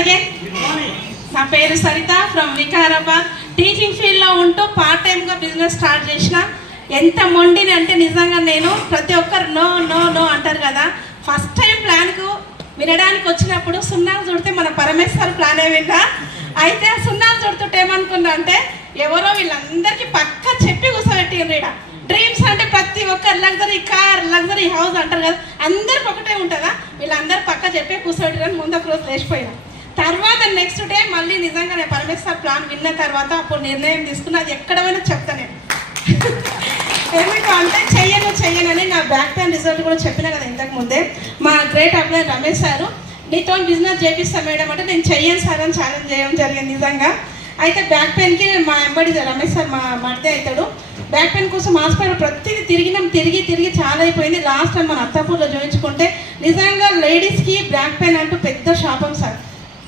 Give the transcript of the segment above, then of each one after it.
Again. నా పేరు Saritha from Vikarabad. Teaching ఫీల్డ్లో ఉంటూ పార్ట్ టైమ్గా బిజినెస్ స్టార్ట్ చేసిన. ఎంత మొండిని అంటే నిజంగా నేను ప్రతి ఒక్కరు నో నో నో అంటారు కదా. ఫస్ట్ టైం ప్లాన్కు వినడానికి వచ్చినప్పుడు సున్నాలు చుడితే మన పరమేశ్వర్ ప్లాన్ ఏమిందా. అయితే ఆ సున్నాలు చుడుతుంటే ఏమనుకున్నా అంటే ఎవరో వీళ్ళందరికీ పక్క చెప్పి కూర్చోబెట్టిండ్రు. ఇక్కడ డ్రీమ్స్ అంటే ప్రతి ఒక్కరు లగ్జరీ కార్ లగ్జరీ హౌస్ అంటారు కదా, అందరికి ఒకటే ఉంటుందా, వీళ్ళందరూ పక్క చెప్పే కూర్చోబెట్టిరని ముందు ఒక రోజు లేచిపోయినా. తర్వాత నెక్స్ట్ డే మళ్ళీ నిజంగా నేను పరమేశ్వర్ ప్లాన్ విన్న తర్వాత అప్పుడు నిర్ణయం తీసుకుని అది ఎక్కడ పోయినా చెప్తా నేను. ఎందుకు అంటే చెయ్యనని నా బ్యాక్ పెయిన్ రిజల్ట్ కూడా చెప్పినా కదా ఇంతకు ముందే. మా గ్రేట్ అప్లై రమేష్ సారు నీతో బిజినెస్ చేపిస్తాను మేడం అంటే నేను చెయ్యను సార్ అని ఛాలెంజ్ చేయడం జరిగింది నిజంగా. అయితే బ్యాక్ పెయిన్కి మా ఎంబడి రమేష్ సార్ మా మడితే అవుతాడు. బ్యాక్ పెయిన్ కోసం హాస్పిటల్ ప్రతిదీ తిరిగి చాలా అయిపోయింది. లాస్ట్ టైం మన అత్తాపూర్లో చూపించుకుంటే నిజంగా లేడీస్కి బ్యాక్ పెయిన్ అంటూ పెద్ద శాపం సార్.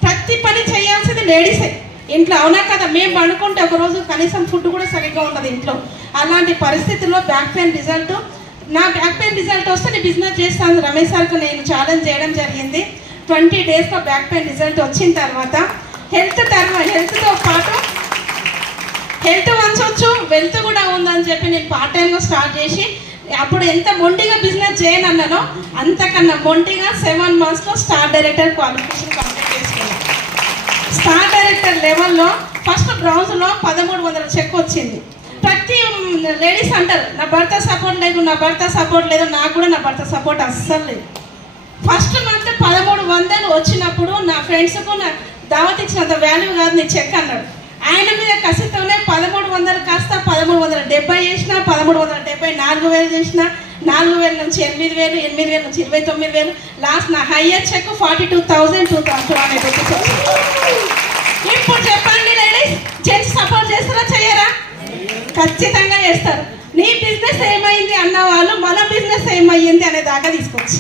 ప్రతి పని చేయాల్సింది లేడీసే ఇంట్లో, అవునా కదా. మేము పండుకుంటే ఒకరోజు కనీసం ఫుడ్ కూడా సరిగ్గా ఉండదు ఇంట్లో. అలాంటి పరిస్థితుల్లో బ్యాక్ పెయిన్ రిజల్ట్, నా బ్యాక్ పెయిన్ రిజల్ట్ వస్తే నేను బిజినెస్ చేస్తాను రమేష్ సార్కు నేను ఛాలెంజ్ చేయడం జరిగింది. 20 డేస్లో బ్యాక్ పెయిన్ రిజల్ట్ వచ్చిన తర్వాత హెల్త్తో పాటు హెల్త్ వంచవచ్చు వెల్త్ కూడా ఉందని చెప్పి నేను పార్ట్ టైంగా స్టార్ట్ చేసి అప్పుడు ఎంత మొండిగా బిజినెస్ చేయనన్నానో అంతకన్నా మొండిగా 7 monthsలో స్టార్ డైరెక్టర్ క్వాలిఫికేషన్ కంప్లీట్ చేసుకున్నాను. స్టార్ డైరెక్టర్ లెవెల్లో ఫస్ట్ బ్రౌజ్లో 1300 చెక్ వచ్చింది. ప్రతి లేడీస్ అంటారు నా భర్త సపోర్ట్ లేదు, నాకు కూడా నా భర్త సపోర్ట్ అస్సలు లేదు. ఫస్ట్ మంత్ 1300 వచ్చినప్పుడు నా ఫ్రెండ్స్కు నా దావత్ ఇచ్చినంత వాల్యూ కాదు నీ చెక్ అన్నాడు. ఆయన మీద కసితోనే 1300 కాస్త 1370 చేసిన, 1370 4000 చేసిన, 4000 నుంచి 8000, 8000 నుంచి 29000, లాస్ట్ నా హైయెస్ట్ చెక్ 42,200 రూపీస్. ఇప్పుడు చెప్పండి లేడీస్, జెంట్స్ సపోర్ట్ చేస్తారా చేయరా? ఖచ్చితంగా చేస్తారు. నీ బిజినెస్ ఏమైంది అన్న వాళ్ళు మన బిజినెస్ ఏమయ్యింది అనే దాకా తీసుకోవచ్చు.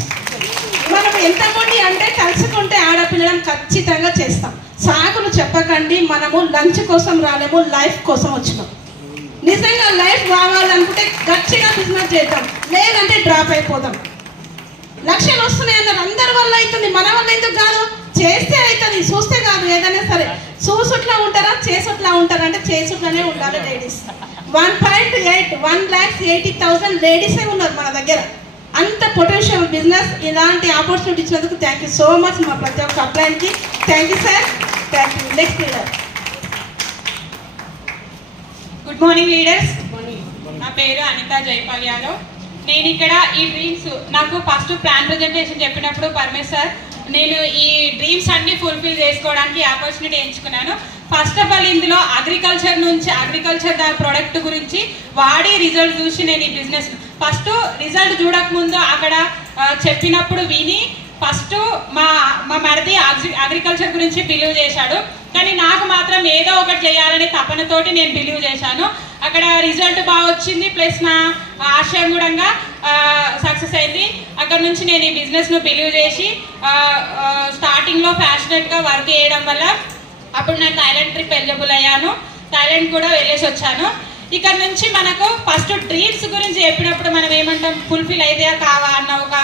మనం ఎంతమంది అంటే కలుసుకుంటే ఆడపిల్లలను ఖచ్చితంగా చేస్తాం. సాకులు చెప్పకండి. మనము లంచ్ కోసం రాలేము, లైఫ్ కోసం వచ్చినాం. నిజంగా లైఫ్ కావాలనుకుంటే గట్టిగా బిజినెస్ చేద్దాం, లేదంటే డ్రాప్ అయిపోదాం. లక్షలు వస్తున్నాయి అన్నారు, అందరి వల్ల అవుతుంది, మన వల్ల ఎందుకు కాదు? చేస్తే అవుతుంది, చూస్తే కాదు. ఏదైనా సరే చూసుట్లా ఉంటారా చేసుట్లా ఉంటారా అంటే చేసుట్లోనే ఉండాలి లేడీస్. 1,80,000 లేడీసే ఉన్నారు మన దగ్గర. అంత పొటెన్షియల్ బిజినెస్. ఇలాంటి ఆపర్చునిటీ ఇచ్చినందుకు థ్యాంక్ యూ సో మచ్ మా ప్రతి ఒక్క అప్లైన్కి. Thank you sir, thank you. Next leader. Good morning leaders. నా పేరు అనితా జైపాల్ యాదవ్. నేను ఇక్కడ ఈ డ్రీమ్స్ నాకు ఫస్ట్ ప్లాన్ ప్రజెంటేషన్ చెప్పినప్పుడు పరమేశ్ సార్ నేను ఈ డ్రీమ్స్ అన్ని ఫుల్ఫిల్ చేసుకోవడానికి ఆపర్చునిటీ ఎంచుకున్నాను. ఫస్ట్ ఆఫ్ ఆల్ ఇందులో అగ్రికల్చర్ దాని ప్రోడక్ట్ గురించి వాడి రిజల్ట్ చూసి నేను ఈ బిజినెస్ ఫస్ట్ రిజల్ట్ చూడకముందు అక్కడ చెప్పినప్పుడు విని ఫస్ట్ మా మరిది అగ్రికల్చర్ గురించి బిలీవ్ చేశాడు. కానీ నాకు మాత్రం ఏదో ఒకటి చేయాలనే తపనతోటి నేను బిలీవ్ చేశాను. అక్కడ రిజల్ట్ బాగా వచ్చింది, ప్లస్ నా ఆశయం కూడా సక్సెస్ అయింది. అక్కడ నుంచి నేను ఈ బిజినెస్ను బిలీవ్ చేసి స్టార్టింగ్లో ప్యాషనెట్గా వర్క్ చేయడం వల్ల అప్పుడు నేను థాయిలాండ్ ట్రిప్ ఎలిజిబుల్ అయ్యాను. థాయిలాండ్ కూడా వెళ్ళేసి వచ్చాను. ఇక్కడ నుంచి మనకు ఫస్ట్ డ్రీమ్స్ గురించి చెప్పినప్పుడు మనం ఏమంటాం, ఫుల్ఫిల్ అయితే కావా అన్న ఒక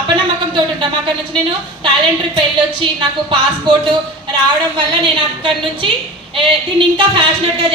అపనమ్మకంతో ఉంటాం. అక్కడ నుంచి నేను థాయిలాండ్ ట్రిప్ వెళ్ళొచ్చి నాకు పాస్పోర్ట్ రావడం వల్ల నేను అక్కడ నుంచి దీన్ని ఇంకా ప్యాషనెట్గా